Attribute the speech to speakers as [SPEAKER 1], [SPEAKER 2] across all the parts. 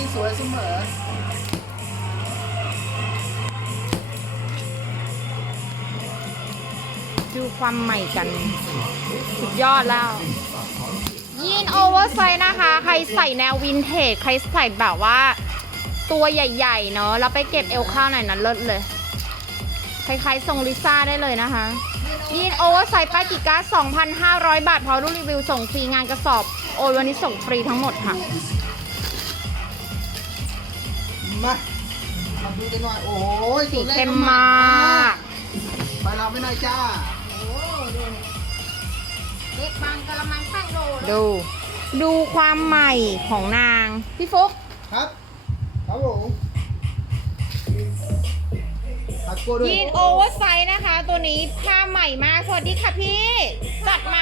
[SPEAKER 1] ยังสวยเสมอ
[SPEAKER 2] ดูความใหม่กัน สุดยอดแล้ว ยีนโอเวอร์ไซส์นะคะ ใครใส่แนววินเทจ ใครใส่แบบว่า ตัวใหญ่ๆ เนาะแล้วไปเก็บเอวข้าวหน่อยนะเลิศเลย คล้ายๆทรงลิซ่าได้เลยนะคะ ยีนโอเวอร์ไซส์ป้ายกิก้า 2,500 บาทพอรุ่นรีวิวส่งฟรีงานกระสอบ โอนวันนี้ส่งฟรีทั้งหมดค่ะ
[SPEAKER 1] มามาดูกันหน่อย โอ้ย
[SPEAKER 2] สี
[SPEAKER 1] ตัวลข
[SPEAKER 2] เข้ม
[SPEAKER 1] น้ำหนั
[SPEAKER 2] มาก
[SPEAKER 1] ไปเราไม่หน่อยจ้า
[SPEAKER 3] เด็กบางกระมังตั้งโลเลย
[SPEAKER 2] ดู ดูความใหม่ของนาง พี่ฟุ๊ก
[SPEAKER 1] ครับ ครับผมหักโก้ด้วย
[SPEAKER 2] ยีนโอเวอร์ไซส์นะคะ ตัวนี้ผ้าใหม่มาก สวัสดีค่ะพี่ จัดไม้พี่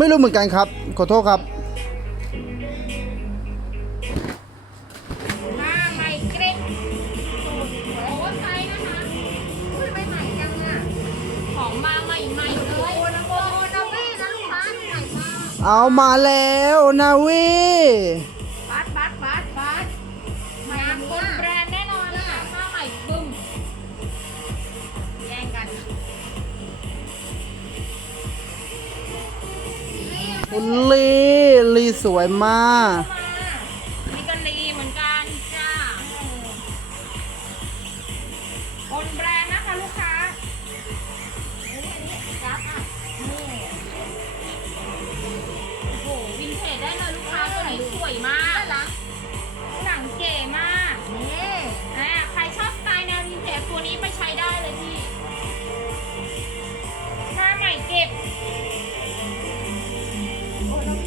[SPEAKER 2] ไม่
[SPEAKER 1] รู้เหมือนกันครับ ขอโทษครับ
[SPEAKER 2] ผ้าใหม่เกรดโอเวอร์ไซส์นะคะ
[SPEAKER 3] อุ้ยไม่ใหม่จังอะ
[SPEAKER 2] ของมาใหม่ๆเลย
[SPEAKER 3] โอ้นะโอ้นะพี่นะลูกค้าใหม่มาก
[SPEAKER 1] เอามาแล้วนาวี
[SPEAKER 2] คุ
[SPEAKER 1] ณลีลีสวยมาก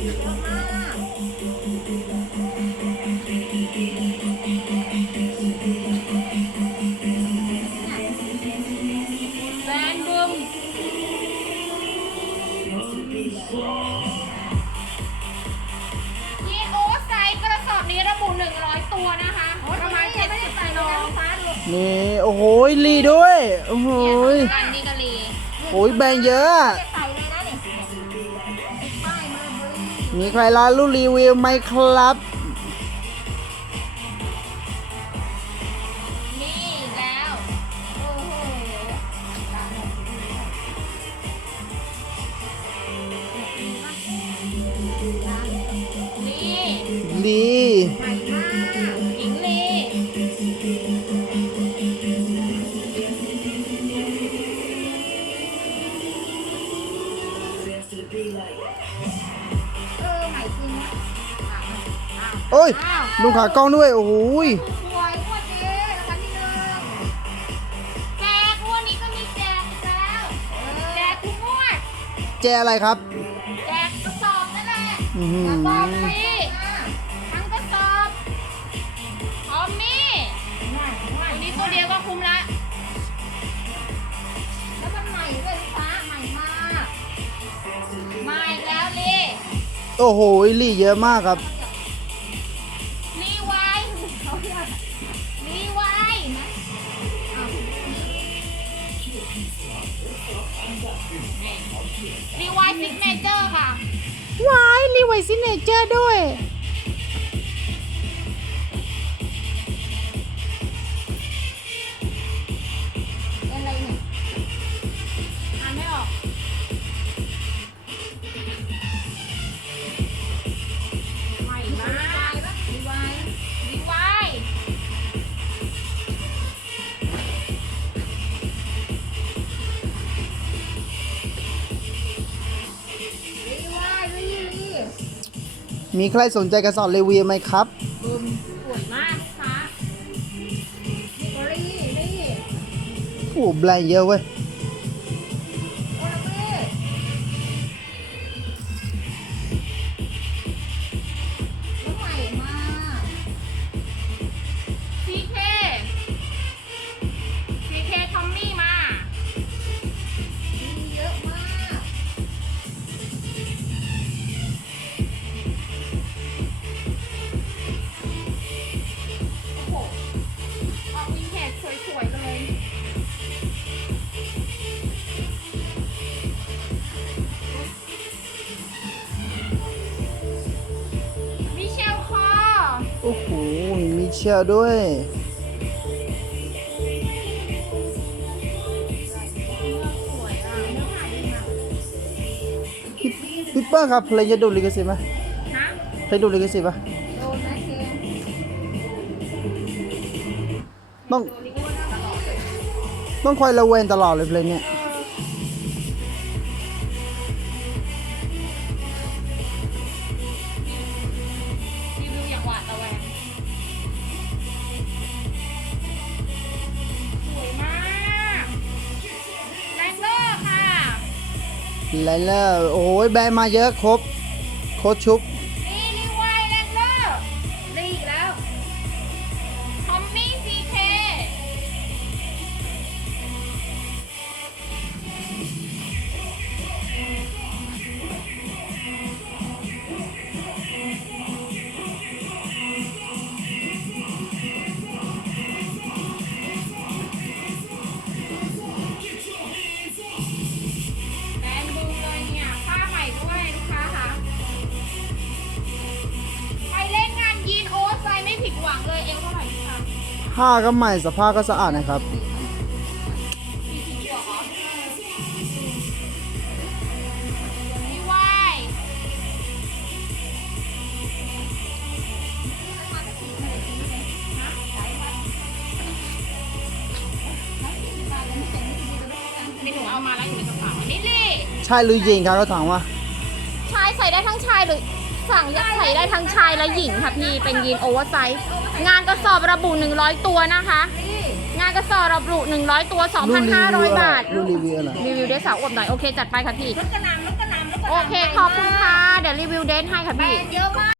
[SPEAKER 2] แบรนด์
[SPEAKER 3] บึ้
[SPEAKER 2] มยี
[SPEAKER 3] น
[SPEAKER 2] โอเวอร์ไซส์กระสอบนี้ระบุ 100 ตัวนะคะ ประมาณ
[SPEAKER 3] ยังไม่ได้
[SPEAKER 2] 70
[SPEAKER 3] ใส่
[SPEAKER 2] กิ
[SPEAKER 3] เล
[SPEAKER 2] โล
[SPEAKER 3] ยลูกค้าดู
[SPEAKER 1] นี่ โอ้โหลีด้วย โอ้โห
[SPEAKER 2] เนี่ยกันดีกะลี
[SPEAKER 1] โอ้ยแบรนด์เยอะ
[SPEAKER 3] มี
[SPEAKER 1] ใครร้านรู้รีวิวไหมครับ
[SPEAKER 3] โอ้
[SPEAKER 1] ยดูขากล้องด้วย โอ้โหย
[SPEAKER 3] สวยงวดนี้รางวัลที่หนึ่ง
[SPEAKER 2] แจกงวดนี้ก็มีแจกอีกแล้วแจกทุกงวด
[SPEAKER 1] แจอะไรครับ
[SPEAKER 2] แจกกระสอบนั่นแหละ
[SPEAKER 1] อื้อหื
[SPEAKER 2] กระสอบฟ
[SPEAKER 1] อ
[SPEAKER 2] รีทั้งกระสอบพร้อมนี่
[SPEAKER 3] ง่ายง่า
[SPEAKER 2] ตั
[SPEAKER 3] ยว
[SPEAKER 2] นี้ตัวเดียวก็คุ้มละ
[SPEAKER 3] แล้วมันใหม่ด้วยลูกค้าใหม่มาก
[SPEAKER 2] มาอีกแล้วลี
[SPEAKER 1] โอ้โหลีเยอะมากครับ
[SPEAKER 2] รี รีไวซ์ซิกเนเจอร์ค่ะ
[SPEAKER 1] ว้ายรีไวซิเนเจอร์ด้วย
[SPEAKER 2] มีใค
[SPEAKER 1] รสนใจกระสอบรีวิวไหมครับ
[SPEAKER 2] สวยมากค่ะ
[SPEAKER 3] รีรี
[SPEAKER 1] โอ้โหแบรนด์เยอะเว้ย ชียลด้วย
[SPEAKER 3] สวยอะเนื้อผ้าดีมาก
[SPEAKER 1] พี่พี่เปิ้ลครับเพลงจะดูลิขสิทธิ์ไหม
[SPEAKER 3] ฮะ
[SPEAKER 1] เพลงดูลิขสิทธิ์ปะ
[SPEAKER 3] โดนไหมเกม
[SPEAKER 1] ต้อง
[SPEAKER 3] โดนนี่ก็ว่าตลอดเลย
[SPEAKER 1] ต้องคอยระแวงตลอดเลยเพลงเนี้ย ไลเลอร์โอ้ยแบนมาเยอะครบโคตรชุบ ผ้าก็ใหม่สภาพก็สะอาดนะครับ
[SPEAKER 2] สี่สิบกว่าเหรอรีไวายนี่หนูเอามาแล้วอยู่ในกระเป๋านี่ลี่
[SPEAKER 1] ใช่หรือหญิงครับเขาถามว่า
[SPEAKER 2] ชายใส่ได้ทั้งชายหรือ สั่งใส่ได้ทั้งชายและหญิงค่ะพี่ เป็นยีนโอเวอร์ไซส์ งานกระสอบระบุ 100 ตัวนะคะ งานกระสอบระบุ 100 ตัว
[SPEAKER 1] รุ่นรีวิวอะไร
[SPEAKER 2] 2,500 บาท
[SPEAKER 1] รุ่นรีวิวอะไร
[SPEAKER 2] รีวิวได้สาวอวบหน่อย โอเคจัดไปค่ะพี่
[SPEAKER 3] รถกระนำรถกระนำรถกระนำ
[SPEAKER 2] โอเค ขอบคุณค่ะ เดี๋ยวรีวิวเดทให้ค่ะ
[SPEAKER 3] แบร
[SPEAKER 2] พี่
[SPEAKER 3] นด์เยอะมาก